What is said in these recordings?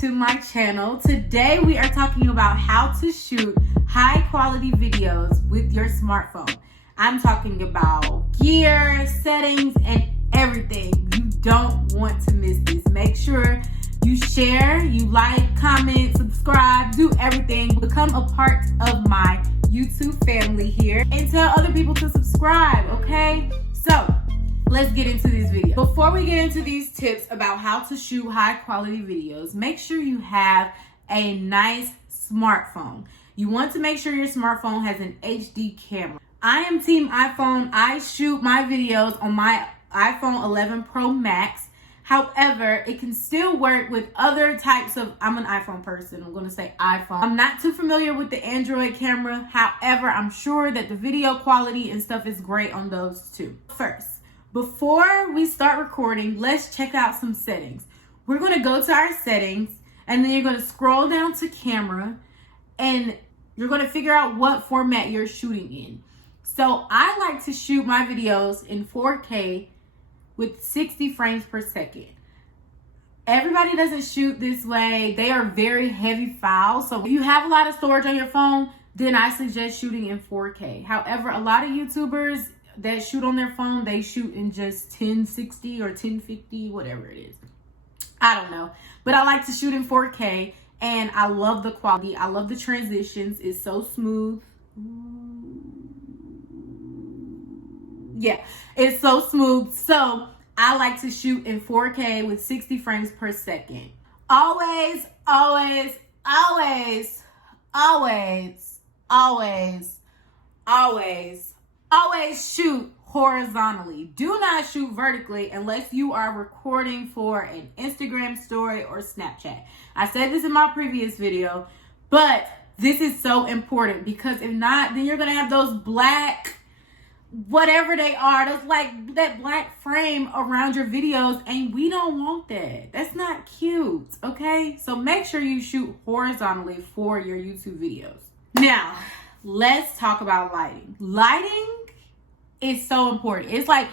to my channel. Today we are talking about how to shoot high quality videos with your smartphone. I'm talking about gear, settings, and everything. You don't want to miss this. Make sure you share, you like, comment, subscribe, do everything. Become a part of my YouTube family here and tell other people to subscribe, okay? So let's get into this video. Before we get into these tips about how to shoot high quality videos, make sure you have a nice smartphone. You want to make sure your smartphone has an HD camera. I am team iPhone. I shoot my videos on my iPhone 11 Pro Max. However, it can still work with other types of, I'm an iPhone person, I'm gonna say iPhone. I'm not too familiar with the Android camera. However, I'm sure that the video quality and stuff is great on those too. First, before we start recording, let's check out some settings. We're gonna go to our settings and then you're gonna scroll down to camera and you're gonna figure out what format you're shooting in. So I like to shoot my videos in 4K with 60 frames per second. Everybody doesn't shoot this way. They are very heavy files. So if you have a lot of storage on your phone, then I suggest shooting in 4K. However, a lot of YouTubers that shoot on their phone, they shoot in just 1060 or 1050, whatever it is. I don't know. But I like to shoot in 4K and I love the quality. I love the transitions. It's so smooth. Yeah, it's so smooth. So I like to shoot in 4K with 60 frames per second. Always, always, always, always, always, always, always shoot horizontally. Do not shoot vertically unless you are recording for an Instagram story or Snapchat. I said this in my previous video, but this is so important because if not, then you're gonna have those black, whatever they are, those like that black frame around your videos, and we don't want that. That's not cute, okay? So make sure you shoot horizontally for your YouTube videos. Now, let's talk about lighting. Lighting is so important. It's like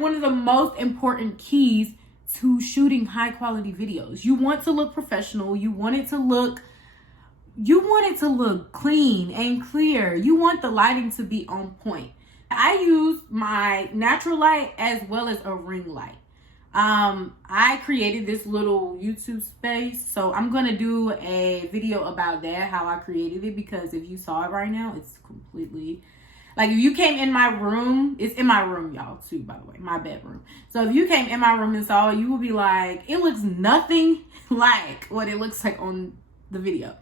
one of the most important keys to shooting high quality videos. You want to look professional. You want it to look clean and clear. You want the lighting to be on point. I use my natural light as well as a ring light. I created this little YouTube space, so I'm gonna do a video about that, how I created it, because if you saw it right now, it's completely, like if you came in my room, it's in my room, y'all, too, by the way, my bedroom. So if you came in my room and saw it, you would be like, it looks nothing like what it looks like on the video.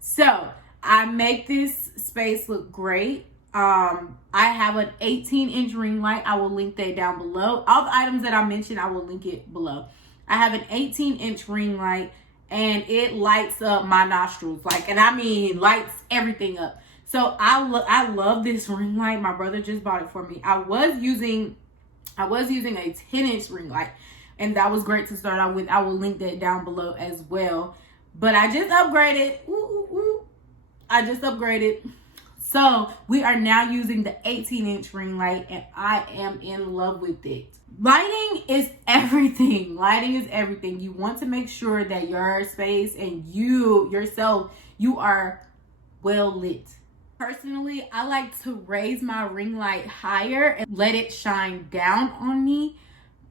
So I make this space look great. I have an 18-inch ring light. I will link that down below. All the items that I mentioned, I will link it below. I have an 18-inch ring light and it lights up my nostrils, and I mean lights everything up. So I love this ring light. My brother just bought it for me. I was using a 10-inch ring light, and that was great to start out with. I will link that down below as well. But I just upgraded. I just upgraded. So we are now using the 18-inch ring light, and I am in love with it. Lighting is everything. Lighting is everything. You want to make sure that your space and you yourself, you are well lit. Personally, I like to raise my ring light higher and let it shine down on me,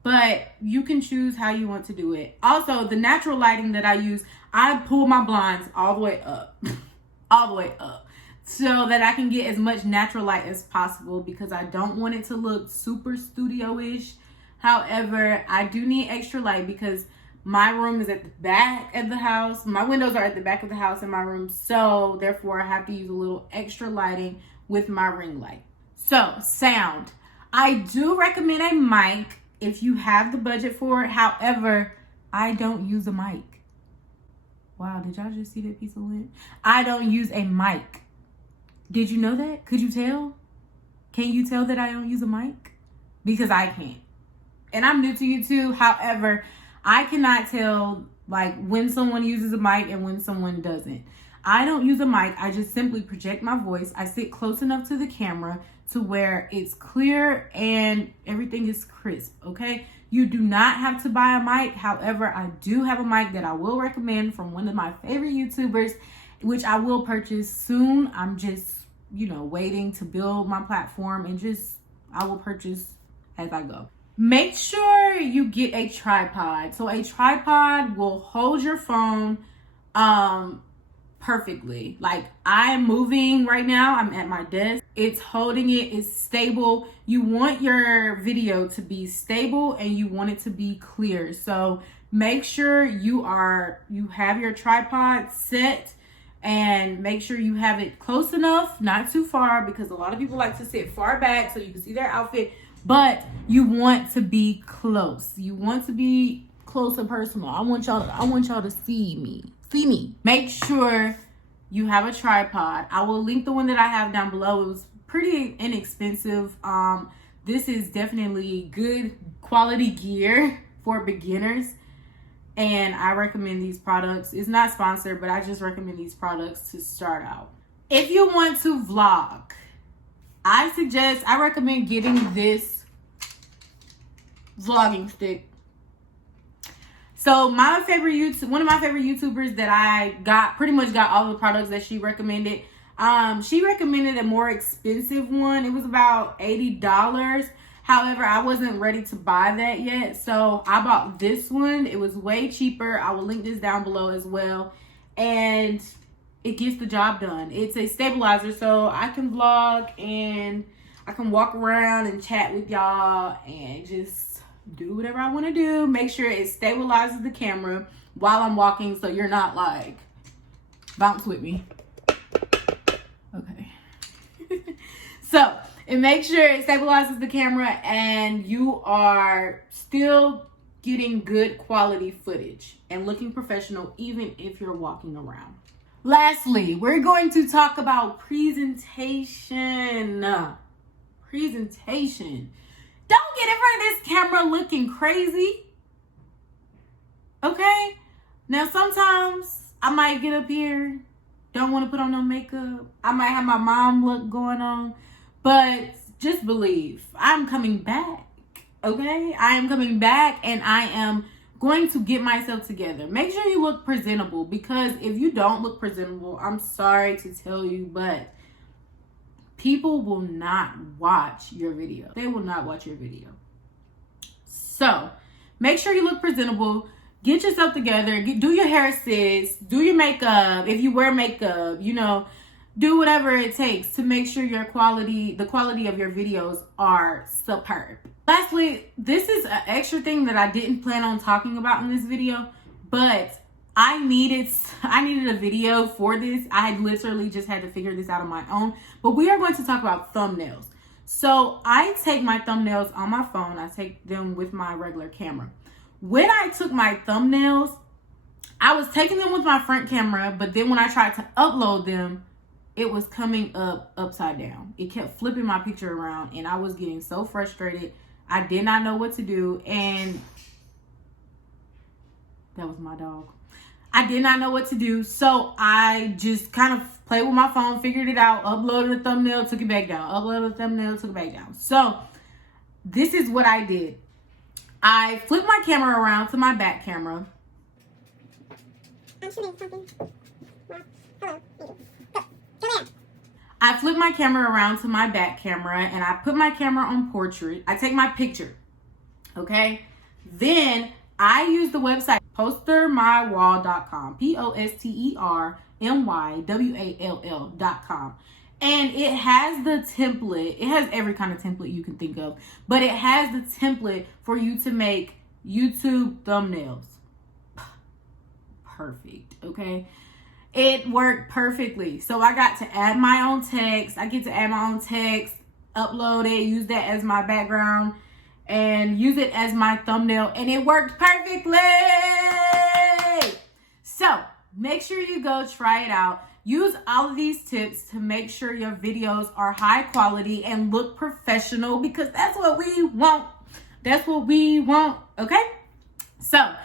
but you can choose how you want to do it. Also, the natural lighting that I use, I pull my blinds all the way up, all the way up, so that I can get as much natural light as possible because I don't want it to look super studio-ish. However, I do need extra light because my room is at the back of the house. My windows are at the back of the house in my room. So therefore I have to use a little extra lighting with my ring light. So sound. I do recommend a mic if you have the budget for it. However, I don't use a mic. Wow, did y'all just see that piece of lint? I don't use a mic. Did you know that? Could you tell? Can you tell that I don't use a mic? Because I can't. And I'm new to YouTube. However, I cannot tell when someone uses a mic and when someone doesn't. I don't use a mic. I just simply project my voice. I sit close enough to the camera to where it's clear and everything is crisp, okay? You do not have to buy a mic. However, I do have a mic that I will recommend from one of my favorite YouTubers, which I will purchase soon. I'm just, waiting to build my platform, and I will purchase as I go. Make sure you get a tripod. So a tripod will hold your phone perfectly. Like, I'm moving right now. I'm at my desk. It's holding it. It's stable. You want your video to be stable and you want it to be clear. So make sure you have your tripod set, and make sure you have it close enough, not too far, because a lot of people like to sit far back so you can see their outfit, but you want to be close. You want to be close and personal. I want y'all to see me. Make sure you have a tripod. I will link the one that I have down below. It was pretty inexpensive. This is definitely good quality gear for beginners, and I recommend these products. It's not sponsored, but I just recommend these products to start out. If you want to vlog, I recommend getting this vlogging stick. So one of my favorite YouTubers that I pretty much got all the products that she recommended. She recommended a more expensive one. It was about $80. However, I wasn't ready to buy that yet, so I bought this one. It was way cheaper. I will link this down below as well. And it gets the job done. It's a stabilizer, so I can vlog and I can walk around and chat with y'all and just do whatever I want to do. Make sure it stabilizes the camera while I'm walking, so you're not like, bounce with me. Okay. So, and make sure it stabilizes the camera and you are still getting good quality footage and looking professional even if you're walking around. Lastly, we're going to talk about presentation. Don't get in front of this camera looking crazy. Okay? Now, sometimes I might get up here, don't want to put on no makeup. I might have my mom look going on. But just believe, I'm coming back. Okay? I am coming back, and I am going to get myself together. Make sure you look presentable, because if you don't look presentable, I'm sorry to tell you, but people will not watch your video. They will not watch your video. So make sure you look presentable. Get yourself together. Do your hair, sis. Do your makeup. If you wear makeup, do whatever it takes to make sure the quality of your videos are superb. Lastly, this is an extra thing that I didn't plan on talking about in this video, but I needed a video for this. I had literally just had to figure this out on my own, but we are going to talk about thumbnails. So I take my thumbnails on my phone. I take them with my regular camera. When I took my thumbnails, I was taking them with my front camera, but then when I tried to upload them, it was coming up upside down. It kept flipping my picture around, and I was getting so frustrated. I did not know what to do, and that was my dog. I did not know what to do, so I just kind of played with my phone, figured it out, uploaded a thumbnail, took it back down, uploaded a thumbnail, took it back down. So this is what I did. I flipped my camera around to my back camera. I'm shooting something. Hello. I flip my camera around to my back camera and I put my camera on portrait. I take my picture, okay? Then I use the website postermywall.com, postermywall.com. And it has the template. It has every kind of template you can think of, but it has the template for you to make YouTube thumbnails. Perfect, okay? It worked perfectly. So I got to add my own text. I get to add my own text, upload it, use that as my background, and use it as my thumbnail. And it worked perfectly. So make sure you go try it out. Use all of these tips to make sure your videos are high quality and look professional, because that's what we want. That's what we want, okay? So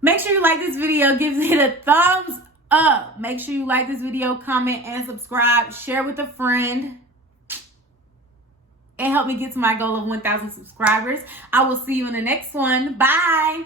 make sure you like this video, give it a thumbs up. Make sure you like this video, comment, and subscribe. Share with a friend. And help me get to my goal of 1,000 subscribers. I will see you in the next one. Bye.